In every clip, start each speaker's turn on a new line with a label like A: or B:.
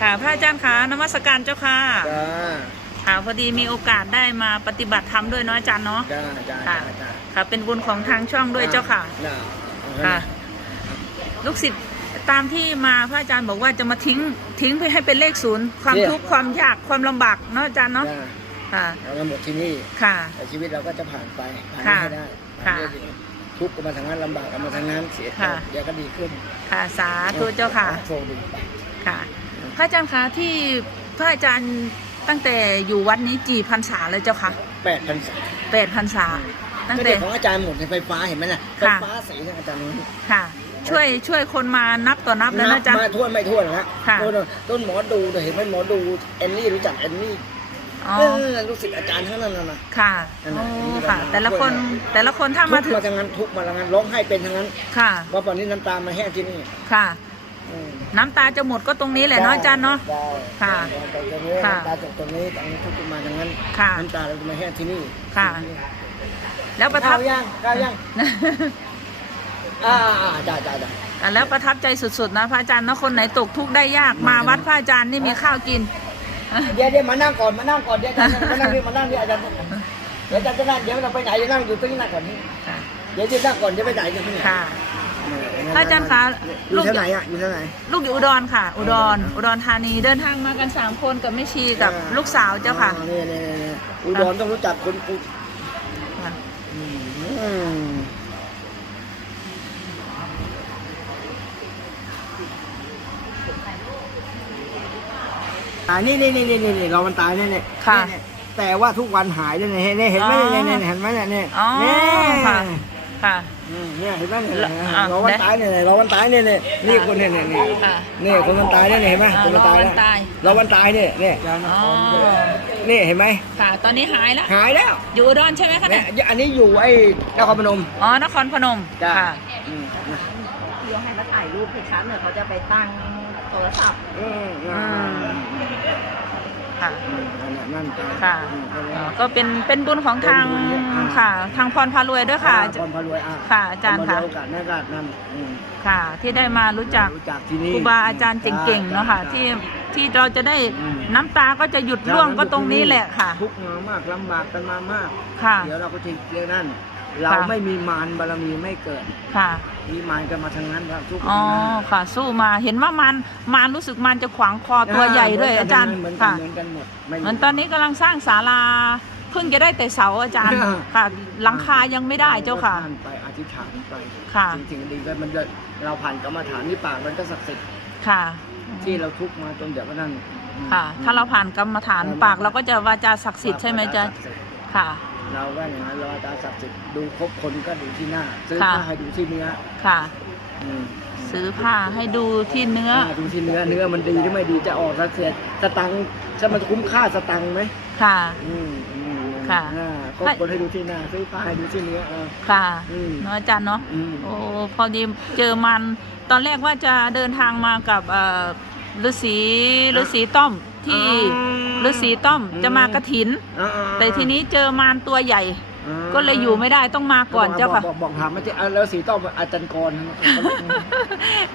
A: ค่ะพระอาจารย์คะนมัสการเจ้าค่ะ
B: จ้า
A: ค่ะพอดีมีโอกาสได้มาปฏิบัติธรรมด้วยเนาะอาจารย์เนาะ
B: จ้าจ้า
A: ค่ะ
B: จ้าจ้า
A: ค่ะ เป็นบุญของทางช่องด้วยเจ้าค่ะ
B: น่า
A: ค่ะ ลูกศิษย์ตามที่มาพระอาจารย์บอกว่าจะมาทิ้งทิ้งเพื่อให้เป็นเลขศูนย์ความทุกข์ความยากความลำบากเนาะอาจารย์เนาะ
B: จ้า
A: ค่ะ
B: เราก็หมดที่นี่
A: ค่ะ
B: แต่ชีวิตเราก็จะผ่านไปผ่าน
A: ค่ะ
B: ให้ได้
A: ค่ะ
B: ผ่านด้วยดีทุกข์ก็มาทางนั้นลำบากก็มาทางนั้นเสีย
A: ค่ะ
B: เดี๋ยวก็ดีขึ้น
A: ค่ะสาธุเจ้าค่ะ
B: โชคดีไป
A: ค่ะพ ระอาจารย์คะที่พระอาจารย์ตั้งแต่อยู่วัดนี้กี่พรรษาแล้วเจ้าค่ะ
B: แปดพันสาม
A: แปดพรรษา ตั้ง
B: ก็
A: แต่
B: เด็กของอาจารย์หมดในไฟฟ้าเห็นไหมน่ะไฟ
A: ค่ะ
B: ฟ้าสีทางอาจารย์นู้น
A: ค่ะ ช่วยช่วยคนมานับต่อนับแล้วนะอาจารย์
B: มาทั่วไม่ทั่วนะฮะ
A: ค่ะ
B: ต้นต้นหมอดูเห็นไหมหมอดูแอนนี่รู้จักแอนนี่
A: อ๋อ
B: เออลูกศิษย์อาจารย์ทั้งนั้นน่ะนะ
A: ค่ะ
B: นั่น
A: โอ้
B: น่ะ
A: ค่ะ แต่ละคนแต่ละคนถ้า
B: ทุ
A: มาก
B: ข์
A: ถึง
B: มาทางนั้นทุกข์มาทางนั้นร้องไห้เป็นทางนั้น
A: ค่ะ
B: ว่าตอนนี้น้ำตามาแห้งที่นี่
A: ค่ะ
B: อืม
A: น้ำตาจะหมดก็ตรงนี้แหละเนาะอาจารย์เนาะ
B: ได้
A: ค่ะ
B: ตรงนี้
A: ค่ะ
B: น้ำตาจากตรงนี้ตรงนี้ทุกข์มาทางนั้น
A: ค่ะ
B: น้ำตาเราจะมาแห้งที่นี่
A: ค่ะ แล้วประทั
B: ก้า
A: บ
B: วยังก้าวยังอ่าจ้าจ้าจ้า
A: อะแล้วประทับใจสุดๆนะพระอาจารย์เนาะคนไหนตกทุกข์ได้ยากมาวัดพระอาจารย์นี่มีข้าวกิน
B: เดี๋ยวเดี๋ยวมานั่งก่อนมานั่งก่อนเดี๋ยวอาจารย์มานั่งนี่มานั่งนี่อาจารย์เดี๋ยวอาจารย์จะนั่งเดี๋ยวเราไปไหนจะนั่งอยู่ตรงนี้นั่งก่อนนี่
A: ค่ะ
B: เดี๋ยวจะนั่งก่อนเดี๋ยวไปไหนจะไปไหน
A: ค่ะ พระอาจารย์คะ
B: อ
A: ลู
B: ยู่
A: ก
B: ที่ไหนอะอยู่ที่ไหน
A: ลูกอยู่อุดรค่ะ อุดรอุดรธานีเดินทางมากันสามคนกับแม่ชีกับลูกสาวเจ้าค่ะ
B: อ๋อนี่นี่นี่อุดรต้องรู้จักคนอุ
A: ค่ะ
B: อืมอ่านี่นี่นี่นี่นี่เรามันตายเนี่ยเนี่ย
A: ค่ะ
B: เนี่ยแต่ว่าทุกวันหายเลยเนี่ยเห็นเห็นไหม
A: อ๋อ
B: เนี่ยเนี่ยเห็นไหมเนี่ยเนี่ย
A: อ๋อ
B: เนี่ย
A: ค่ะ ค่ะ
B: อืมเนี่ยเห็นไหมเนี่ย
A: แล้ว
B: เนี่ย
A: อะ
B: เราวัน
A: ได้
B: ตายเนี่ยเนี่ยเราวันตายเนี่ยเนี่ยนี่คนเนี่ยเนี่ยเนี่ย
A: ค่ะ
B: นี่คนมันตายเนี่ยเห็นไหม
A: อ่า
B: คนมันตาย
A: เราวั
B: แล้ว
A: นตาย
B: เราวันตายเนี่ยเนี่ย
A: อ๋อ
B: นี่เห็นไหม
A: ค่ะ ตอนนี้หายแล้ว
B: หายแล้ว
A: อยู่อุดรใช่ไหมคะ
B: เนี่
A: เนี่ย
B: ยอันนี้อยู่ไอ้นครพนม
A: อ๋อนครพนม
B: จ้ะ
A: ค่ะ
B: อืม
C: เดี๋ยวให้มาถ่ายรูปให้ชัดเนี่ยเขาจะไปตั้งโทรศัพท์
B: อืม
A: อืม ค่ะ
B: อืมนั่นจ้ะ
A: ค่ะ
B: อืม
A: อ๋อก็เป็นเป็นบุญของทางค่ะ ทางพรพารวยด้วยค่ะ
B: พรพารวยอะ
A: ค่ะอาจารย์ค่ะ
B: พมวโอกาสแม่กาสนั่นอืม
A: ค่ะ ที่ได้มารู้จัก
B: รู้จักที่นี่
A: ครูบาอาจารย์เก่งๆเนาะค่ะที่ที่เราจะได้
B: อืม
A: น้ำตาก็จะหยุดร่วงก็ตรงนี้แหละค่ะ
B: ทุกข์มามากลำบากกันมามาก
A: ค่ะ
B: เดี๋ยวเราก็จะเรื่องนั้น เรา
A: ค่ะ
B: ไม่มีมารบารมีไม่เกิด
A: ค่ะ
B: มีมารกันมาทางนั้นครับทุกข์
A: อ๋อ
B: ทางนั้น
A: ค่ะ สู้มาเห็นว่ามันมันรู้สึกมันจะขวางคอตัวใหญ่ด้วยอาจารย์
B: เหมือนกั
A: ค่ะ
B: นเหมือนกันหมดไม่
A: เหมือนตอนนี้กำลังสร้างศาลาเพิ่งจะได้แต่เสาอาจารย์
B: อ่า
A: ค่ะ หลังคายังไม่ได้เจ้าค่ะ
B: รก็ท่นไปอธิษฐานไป
A: ค่ะ
B: จริงๆดีก็มันจะเราผ่านกรรมฐานนี่ปากมันก็ศักดิ์สิทธิ์
A: ค่ะ
B: ที่เราทุกข์มาจนเดี๋ยวก็นั่น
A: ค่ะ ถ้าเราผ่านกรรมฐานปากเราก็จะวาจาศักดิ์สิทธิ์ใช่ไหมอาจ๊ะ
B: ศักดิ์สิทธิ์
A: ค่ะ
B: เราก็อย่างนั้นเราอาจารย์ศักดิ์สิทธิ์ดูครบคนก็ดูที่หน้า ซื้อ
A: ค่ะ
B: ผ้าให้ดูที่เนื้อ
A: ค่ะ
B: อืม
A: ซื้อผ้าให้ดูที่เนื้อา
B: ดูที่เนื้อเนื้อมันดีหรือไม่ดีจะออกสักเสียสตังค์จะมันคุ้มค่าสตังค์ไหม
A: ค่ะ
B: อืมอืม
A: ค่ะ
B: อ่าครบคนให้ดูที่หน้า ซื้อผ้าให้ดูที่เนื้อเออ
A: ค่ะ
B: อืม
A: เนาะอาจารย์เนาะ
B: อืม
A: โอ้พอดีเจอมัน ตอนแรกว่าจะเดินทางมากับเอ่อฤาษีฤาษีต้อม ที่ฤาษีต้อมจะมากระถิน
B: อ่าๆๆ
A: แต่ทีนี้เจอมารตัวใหญ่
B: อ่า
A: ก็เลยอยู่ไม่ได้ต้องมาก่อนเจ้าค่ะ
B: บอกบอกถามไม่ใช่อะแล้วสีต้องอาจารย์กร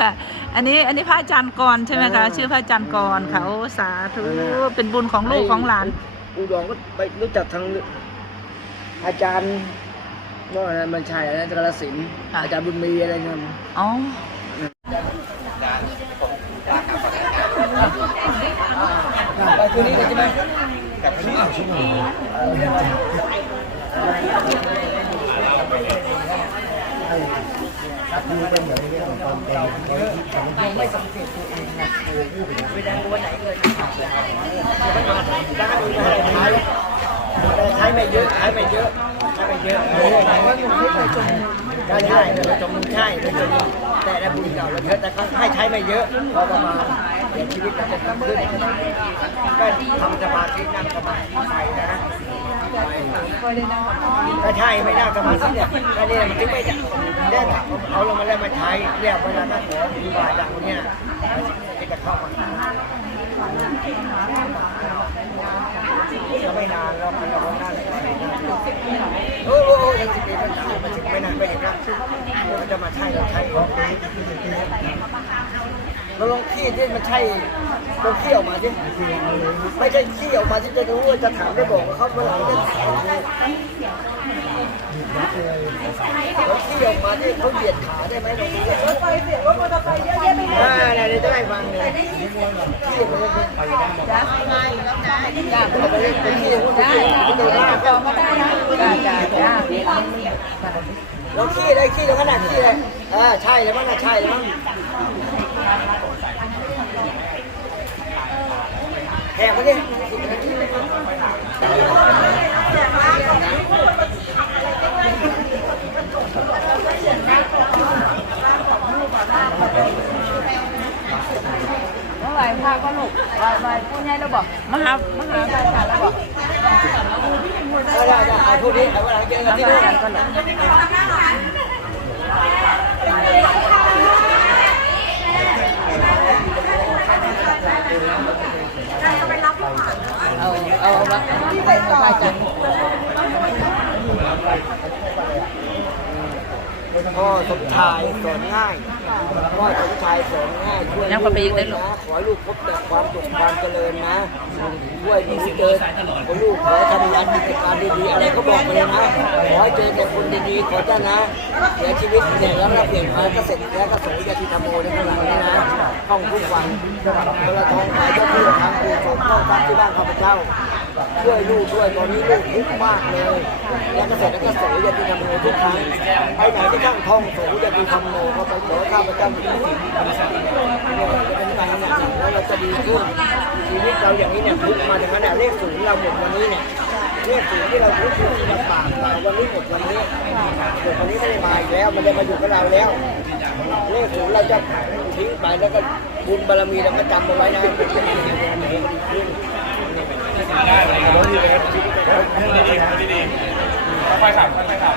A: ค่ะ อันนี้อันนี้พระอาจารย์กรใช่ไหมคะ
B: เออ
A: ชื่อพระอาจารย์กรค่ะโอ้สาธุ
B: เออ
A: เป็นบุญของลูกของหลาน
B: อุดรก็ไปรู้จักทางอาจารย์ว่าอะไรมันใช่อะไรนะกาลสินธุ์
A: ค่ะ
B: อาจารย์บุญมีอะไรเงี้ย
A: อ๋อ
B: ไปคืนนี้เลย ใช่ไหมยังไม่สังเกตตัวเองไงไม่ได้ตัวไหนเลยใช้ไม่เยอะใช้ไม่เยอะใช้ไม่เยอะใช้ไม่เยอะใช่ใช่เลยจมใช่เลยจมแต่ละบุญเก่าเราเยอะแต่เขาให้ใช้ไม่เยอะพอประมาณเดี๋ยวชีวิตเราจะดีขึ้นก็ทำสมาธินั่งสมาธิไปนะก็ใช่ไม่นั่งสมาธิเนี่ยก็เนี่ยมันถึงไม่ได้ได้เอาลงมาแล้วมาใช้เรียกเวลาถ้าขอครูบาอาจารย์เนี่ยจะเข้ามาก็ไม่นานแล้วมันเราก็นั่งโอ้โหยังสิบปีก็ตายมาถึงไม่นานไม่เห็นแล้วเราจะมาใช้เราใช้ของ เราลองขี้ที่มันใช่ลองขี้ออกมาสิไม่ใช่ขี้ออกมาที่จะรู้ว่าจะถามได้บอกว่าเขาเมื่อไหร่จะถามลองขี้ออกมาที่เขาเหยียดขาได้ไหมลองดูรถไฟเสียงรถมอเตอร์ไซค์เยอะแยะไปหมดอ่าเนี่ยจะได้ฟังเลยขี้มันจะเป็นไปได้
C: จ้าจ้า
B: เอาไปเล่นเป็นขี้หุ้นเป็นขี้เป็นตัวหน้าก็
C: มาได้นะจ้าจ้าจ้า
B: ลองขี้เลยขี้ตรงขนาดขี้เลยอ่าใช่เลยมั้งนะใช่เลยมั้ง แหกมาดิ
C: เมื่อไหร่พาก็ลูกไหวไหวพูดให้เราบอก
A: มหาม
C: หาอาจารย์เราบอก
B: ได้ได้ได้เอาทุกนี้เอาเวลาเจอกันที่นู่น เอา
C: จารย์ก็หลงเอาเอาวัดไปกัน พ่อ
B: สมชายสอนง่ายพ่อสมชายสอนง่ายช่วย
A: ยังพอไปอีกด้ห
B: นะขอให้ลูกพบแต่ความสุขความเจริญนะช่วยลูกเจอขอลูกขอทำงานกิจการดีๆอะไรก็บอกไปเลยนะขอให้เจอแต่คนดีๆขอเจ้านะเสียชีวิตเนี่ยแล้วเราเปลี่ยนไปก็เสร็จแล้วก็ส่งยาที่ทำโมในข้างหลังนี่นะห้องทุกวันเวลาทองขายก็คือทางปูชมต้องทำที่บ้านข้าพเจ้า ช่วยลูกด้วยตอนนี้ลูกทุกมากเลยแล้วก็เสร็จแล้วก็โสยาติธรรมโมทุกครั้งไปไหนก็ช่างท่องโสยาติธรรมโมเขาไปขอข้าพเจ้าเนี่ยจะเป็นไปเนี่ยแล้วเราจะดีขึ้นชีวิตเราอย่างนี้เนี่ยทุกข์มาถึงขนาดเลขศูนย์เราหมดวันนี้เนี่ยเลขศูนย์ที่เราทุกข์อยู่ลำบากเราวันนี้หมดวันนี้หมดวันนี้ไม่ได้มาอีกแล้วมันได้มาอยู่กับเราแล้วเลขศูนย์เราจะทิ้งไปแล้วก็บุญบารมีเราก็จำเอาไว้นะ เป็นที่ดีขึ้น
D: ค่อยๆขับค่อยๆขับ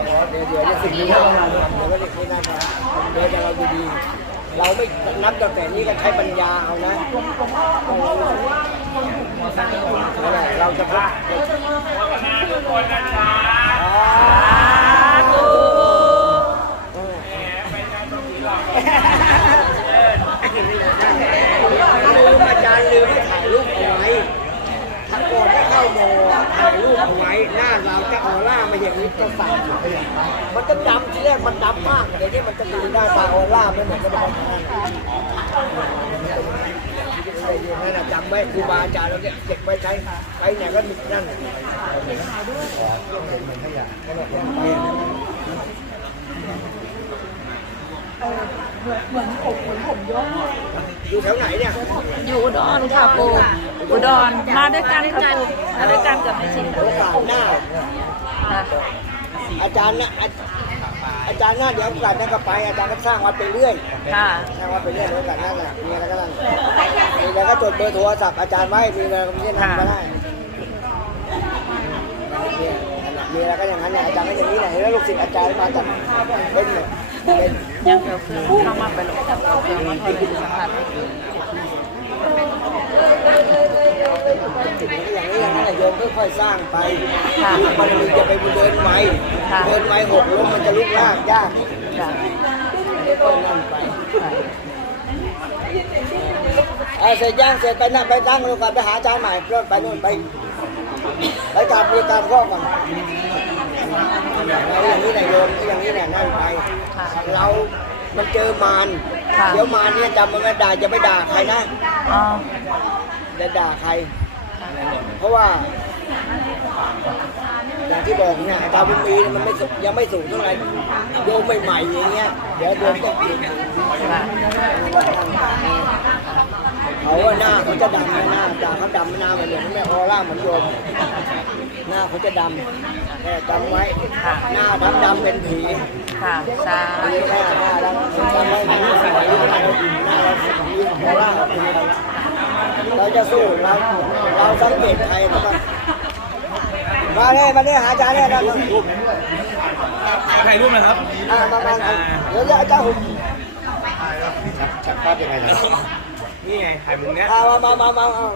B: เดี๋ยวเดี๋ยวสิ่งนี้เราเดี๋ยวก็จะคิดนะครับเดี๋ยวเราดีๆเราไม่นับตั้งแต่นี้ก็ใช้ปัญญาเอานะนั่นแหละเราจะพบ
A: ธุ
B: ลืมอาจารย์ลืมให้ถ่ายรูปเอาไว้ถ้าก่อนที่เข้า โมถ่ายรูปเอาไว้หน้าเราจะออร่ามาอย่างนี้จะใส่มันจะดำที่แรกมันดำมากแต่ที่มันจะดูหน้ตาออร่าไม่เหมือนกับประมาณนั้นนั่นจำไว้ครูบาอาจารย์เราเนี่ยเก็บไว้ใช้ใช้ไหนก็มีนั่นเหมือนผมผมย้อนอยู่แถวไหนเนี่ย
A: อยู่อุดรค่ะปู อุดรมาด้วยกันค่ะปูมาด้วยกันกับแม่ชี
B: โอกาสหน้า
A: ค่ะ
B: อาจารย์นะอาอาจารย์หน้าเดี๋ยวโอกาสหน้าก็ไป อาจารย์ก็สร้างวัดไปเรื่อย
A: ค่ะ
B: สร้างวัดไปเรื่อยโอกาสหน้าแหละมีอะไรก็นั่นมีอะไรก็จดเบอร์โทรศัพท์อาจารย์ไว้มีอะไรก็มีนำมาได้มีอะไรก็อย่างนั้นแหละอาจารย์ก็อย่างนี้แหละแล้วลูกศิษย์อาจารย์มาจากเป็นเนี่ยเป็น
A: ยังเดี๋ยวคือเข้ามาไปหลบจับเราเพื่อมาทอดสัมผัส
B: ศิษย์ก็อย่างนี้อย่างนั้นแหละโยม ค่อยๆสร้างไปมันมีจะไปเดินไวเดินไวหกล้มมันจะลุกลากยาก
A: ค่ะ
B: ค่อยๆนั่นไปเอาเสร็จย่างเสร็จไปนั่งไปตั้งโอกาสไปหาอาจารย์ใหม่เริ่มไปนู่นไปไปกราบมีการข้อก่อนเราอย่างนี้แหละโยมอย่างนี้แหละนั่นไป
A: ค่ะ
B: เรา มันเจอมาร
A: ค่ะ
B: เดี๋ยวมารเนี่ยจำมันไม่ได้จะไม่ด่าใครนะ
A: อ๋อ
B: จะด่าใคร เพราะว่า อย่างที่บอกเนี่ยตาบุญมีเนี่ยมันไม่สุยังไม่สูงเท่าไหร่โยมใหม่ๆอย่างเงี้ยเดี๋ยวโยมต้องเปลี่ยน
A: ค่ะ
B: เขาว่าหน้าเขาจะดำนะหน้าตาเขาดำหน้าเหมือนอย่างแม่ออร่าเหมือนโยมหน้าเขาจะดำแต่จำไว้
A: ค่ะ
B: หน้าดำดำเป็นผี
A: ค่ะสา
B: อันนี้หน้าหน้าดำจำไว้หน้าสวยหน้าหน้าเราผีออร่าเป็นอะไรเราจะสู้เราเราสังเกตใครก็ต้อง มาเนี่ยมาเนี่ยหาอาจารย์เนี่ยนะ
D: ถ่ายรูปหนะครับ
B: อ่ามามามาเดี๋ยวจะอาจารย์ผม
D: ชักภาพยังไงนะนี่ไงถ่ายมุมเนี้ย
B: อ่ามามามามาเอา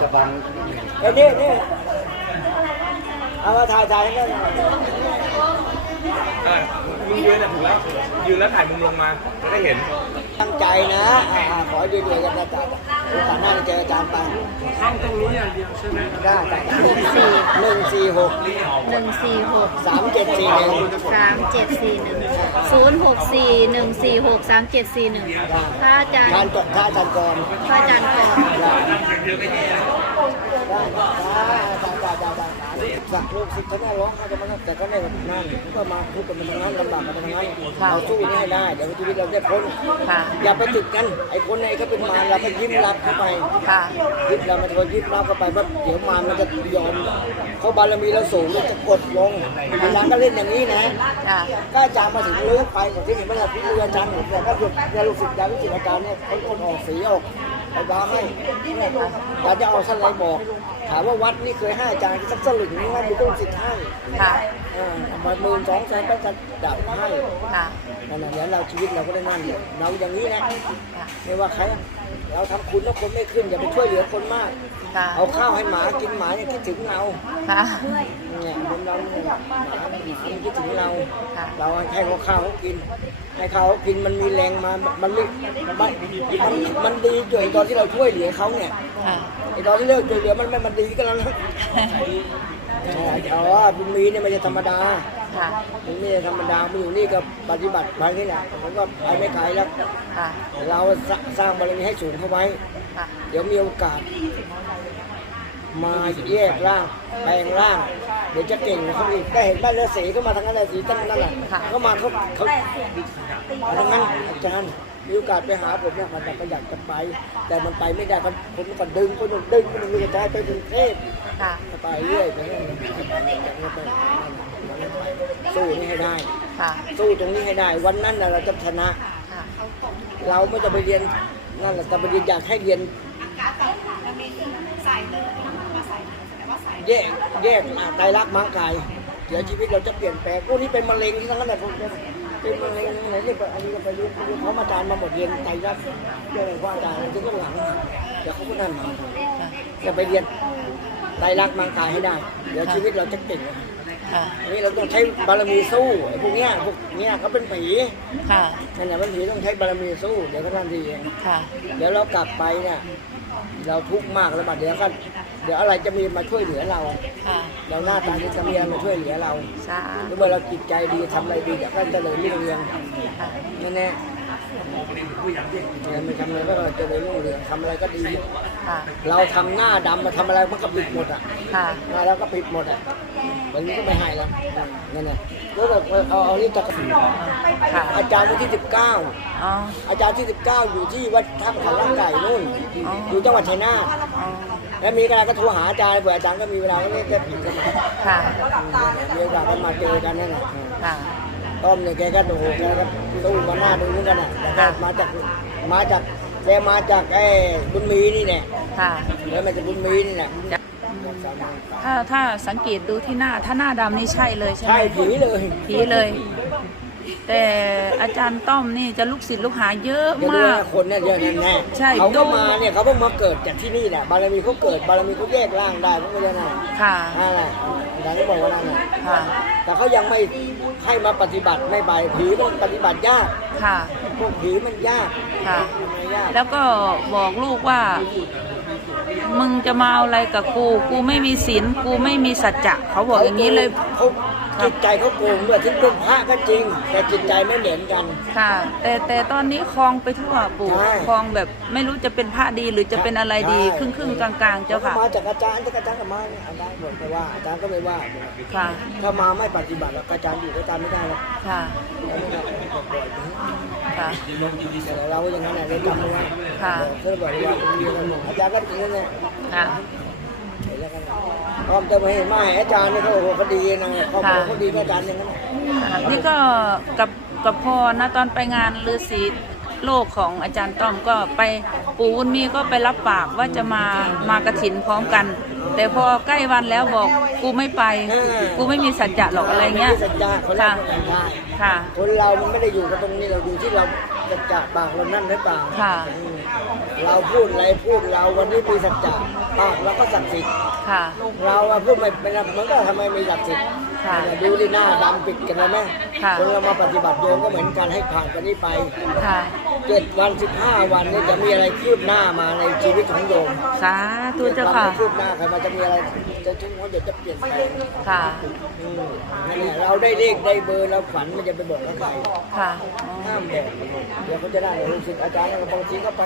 D: จะบัง
B: เดี๋ยวนี่นี่เอามาถ่ายถ่ายให้ได้
D: เออมึงยืนน่ะถูกแล้วยืนแล้วถ่ายมึงลงมาจะได้เห็น
B: ตั้งใจนะอ่าขอให้รวยๆกันนะจ๊ะ โอกาสหน้าจะเจออาจารย์ไปเข้าตรงนี้อย่างเดียวใช่ไหมได้ได้หนึ่งสี่หก
E: หนึ่งสี่หก
B: สามเจ็ดสี่หนึ่ง
E: สามเจ็ดสี่หนึ่งศูนย์หกสี่หนึ่งสี่หกสามเจ็ดสี่หนึ่งพระอาจารย์
B: การจดท่าอาจารย์กร
E: พระอาจารย์ก่อน
B: ได้ได้ได้ได้ได้ สักลูกศิษย์เขาเนี่ร้องไห้กันมาแต่ก็ไม่แบบนั้นก็มาพูดกันมาทางนั้นลำบากกันมาทางนั้นเราสู้นี่ให้ได้เดี๋ยวชีวิตเราได้พ้นอย่าไปติดกันไอ้คนไหนเขาเป็นมารเราก็ยิ้มรับเข้าไปยิ้มเรามันจะยิ้มรับเข้าไปว่าเดี๋ยวมารมันจะยอมเขาบารมีเราสูงมันจะกดลงเวลาก็เล่นอย่างนี้นะก็อาจามาถึงลื้อไปอย่างที่เห็นไหมล่ะพี่เรืออาจารย์ผมแต่ก็หยุดเรียนลูกศิษย์ยาวิจิตรอาจารย์เนี่ยคนคนออกสีออกเอาดาให้อาจารย์จะเอาสไลด์บอก ถามว่าวัดนี่เคยให้อาจารย์สักสลึงนึงว่ามีต้องสิทธิ์ให้
A: ค่ะ
B: อ่ามาหมื่นสองแสนก็จะดับให้
A: ค่ะ
B: นั่นน่ะเดี๋ยวเราชีวิตเราก็ได้นั่นเนี่ยเราอย่างนี้นะ
A: ค่ะ
B: ไม่ว่าใครอะเราทำคุณแล้วคนไม่ขึ้นอย่าไปช่วยเหลือคนมาก
A: ค่ะ
B: เอาข้าวให้หมากินหมาเนี่ยคิดถึงเรา
A: ค่ะ
B: เนี่ยเป็นเราเนี่ยหมาหมามันคิดถึงเรา
A: ค่ะ
B: เราให้เขาข้าวเขากิน ให้เขากินมันมีแรงมา มันไม่มันมันมันดีจนตอนที่เราช่วยเหลือเขาเนี่ย
A: ค่ะ
B: ไอตอนที่เลิกช่วยเหลือมันไม่มันดีก็แล้วนะอ๋อบุญมีเนี่ยไม่ใช่ธรรมดา
A: ค่ะ
B: บุญมีธรรมดามาอยู่นี่ก็ปฏิบัติไปนี่แหละผมก็ไปไม่ไกลแล้ว
A: ค่ะ
B: เราสร้างบารมีให้สูงเข้าไว้
A: ค่ะ
B: เดี๋ยวมีโอกาส มาแยกร่าง แปลงร่าง เดี๋ยวจะเก่งกว่าเขาอีกได้เห็นบ้านเลือสีก็มาทางนั้นเลยสีตั้งนั่นแหละเขามาเขาเขามาทางนั้นอาจารย์ มีโอกาสไปหาผมเนี่ยมันก็อยากจะไป แต่มันไปไม่ได้มันผมก็ดึงคนหนึ่งดึงคนหนึ่งจะได้ไปกรุงเทพ
A: ค่ะ
B: ไปเรื่อยไปเรื่อยสู้นี่ให้ได้
A: ค่ะ
B: สู้ตรงนี้ให้ได้ วันนั้นน่ะเราจะชนะ
A: ค่ะ
B: เราไม่จะไปเรียนนั่นแหละแต่ไปเรียนอยากให้เรียนแยกแยกไตรลักษณ์มังกายเดี๋ยวชีวิตเราจะเปลี่ยนแปลงพวกนี้เป็นมะเร็งที่ทั้งนั้นแหละพวกนี้ เป็นมะเร็งไหนเรียกว่าอันนี้ก็ไปเรียนเรียนเขามาอาจารย์มาหมดเรียนไตรลักเรื่องว่าอาจารย์ที่ก็หลังเดี๋ยวเขาก็นั่นมาจะไปเรียนไตรลักษณ์มังกายให้ได้ เดี๋ยวชีวิตเราจะเก่งอันนี้เราต้องใช้บารมีสู้พวกเนี้ยพวกเนี้ยเขาเป็นผี
A: ค่ะ
B: นั่นแหละมันผีต้องใช้บารมีสู้ เดี๋ยวก็นั่นดีเองเดี๋ยวเรากลับไปเนี่ยเราทุกข์มากแล้วบัดเดี๋ยวก็ เดี๋ยวอะไรจะมีมาช่วยเหลือเรา
A: ค่ะ
B: เราหน้าตาที่จะมีอะไรมาช่วยเหลือเรา
A: สา
B: หรือว่าเราจิตใจดีทำอะไรดีอยากให้เจริญรุ่งเรือง
A: ค่ะ
B: นั่นแน่เนี่ยไม่ทำอะไรก็เจริญรุ่งเรืองทำอะไรก็ดีหมด
A: ค่ะ
B: เราทำหน้าดำมาทำอะไรมันก็ปิดหมดอะ
A: ค่ะ
B: หน้าแล้วก็ปิดหมดอะวันนี้ก็ไม่ให้แล้วนั่นแหละแล้วก็เอาเอานี่จะ
A: ค่ะ
B: อาจารย์วันที่สิบเก้า
A: อ๋อ
B: อาจารย์ที่ 19 อยู่ที่วัดท่าขันร่างไก่นู่น
A: อ๋อ
B: อ ยู่จังหวัดชัยนาท
A: อ๋อ
B: แล้วมีอะไรก็โทรหาอาจารย์เผื่ออาจารย์ก็มีเวลาก็ไม่ได้ผิดกันมา
A: ค่ะ
B: มีโอกาสก็มาเจอกันนั่นแหละ
A: ค่ะ
B: ต้อมเนี่ยแกก็โอ้โหแกก็สู้มาหน้าดูเหมือนกันอะแต่แก
A: ค่ะ
B: มาจากมาจากแกมาจากไอ้บุญมีนี่แน่
A: ค่ะ
B: แล้วมาจากบุญมีนี่แหละ
A: ถ้าถ้าสังเกตดูที่หน้า ถ้าหน้าดำนี่ใช่เลยใช่ไหม
B: ใช่ผีเลย
A: ผีเลย แต่อาจารย์ต้อมนี่จะลูกศิษย์ลูกหาเยอะ
B: เดี๋ยวดู
A: มาก
B: นะคนเนี่ยเยอะแน่แน่
A: ใช่
B: เขา
A: ดู
B: ก็มาเนี่ยเขาเพิ่งมาเกิดจากที่นี่แหละบารมีเขาเกิดบารมีเขาแยกร่างได้เพราะไม่ได้น่ะ
A: ค่ะ
B: นั่นแหละอาจารย์ก็บอกว่านั่นแหละ
A: ค่ะ
B: แต่เขายังไม่ให้มาปฏิบัติไม่ไปผีมันปฏิบัติยาก
A: ค่ะ
B: พวกผีมันยาก
A: ค่ะ
B: มันยาก
A: แล้วก็บอกลูกว่า มึงจะมาเอาอะไรกับกู กูไม่มีศีลกูไม่มีสัจจะเขาบอกอย่างนี้เลย
B: เขา จิตใจเขาโกงด้วยถึงเป็นพระก็จริง แต่จิตใจไม่เหมือนกัน
A: ค่ะ แต่แต่ตอนนี้คลองไปทั่วปู่
B: ใช่
A: คลองแบบไม่รู้จะเป็นพระดีหรือจะเป็นอะไรดีครึ่งครึ่งๆกลางๆ เจ้าค่ะ
B: ขมาจากอาจารย์ที่อาจารย์ก็มาเนี่ยอาจารย์บอกไปว่าอาจารย์ก็ไม่ว่า
A: ค่ะ
B: ถ้ามาไม่ปฏิบัติแล้วอาจารย์อยู่กับอาจารย์ไม่ได้หรอก
A: ค่ะ
B: เราไม่ได้ปล่อยๆ
A: ค่ะ
B: แต่เราอย่างนั้นแหละเราจำเอาไว้
A: ค่ะ
B: เพื่อบอกว่าเรียนกันหมดอาจารย์ก็จริงนั่นแหละ
A: ค่ะ
B: แล้วกัน พร้อมจะมาเห็นมาให้อาจารย์นี่เขาโอ้โหเขาดีนะครอบครัวเขาดีกับอาจารย์อย่างนั้นน่ะ
A: ค่ะนี่ก็กับกับพอนะตอนไปงานฤาษีโลกของอาจารย์ต้อมก็ไปปู่วุญมีก็ไปรับปากว่าจะมามากระถินพร้อมกัน แต่พอใกล้วันแล้วบอกกูไม่ไป กูไม่มีสัจจะหรอกอะไรเงี้ย
B: สัจจะคนเรา
A: ค่ะ
B: ไม่ได้
A: ค่ะ
B: คนเรามันไม่ได้อยู่กับตรงนี้เราอยู่ที่เรา สัจจะปากเรานั่นหรือเปล่า
A: ค่ะ
B: อืมเราพูดอะไรพูดเราวันนี้มีสัจจะปากเราก็ศักดิ์สิทธิ์
A: ค่ะ
B: เราอะพูดไม่เป็นเหมือนก็ทำไมมีศักดิ์สิทธิ์
A: ค่ะ
B: ดูที่หน้าดำปิดกันแล้วไหม
A: ค่ะ
B: คนเรามาปฏิบัติโยมก็เหมือนกันให้ผ่านกันนี้ไป
A: ค่ะ
B: เจ็ดวันสิบห้าวันนี่จะมีอะไรคืบหน้ามาในชีวิตของโยม
A: สาธุเจ้าค่ะ
B: จ็ดวันคืบหน้าใครมาจะมีอะไรจะทุกคนเดี๋ยวจะเปลี่ยนแปลง
A: ค่ะ
B: อืมนั่นแหละเราได้เลขได้เบอร์เราฝันมันจะไปบอกกับใคร
A: ค่ะ
B: ห้ามบอกเดี๋ยวเขาจะได้รู้สึกอาจารย์แล้วก็บางทีก็ไป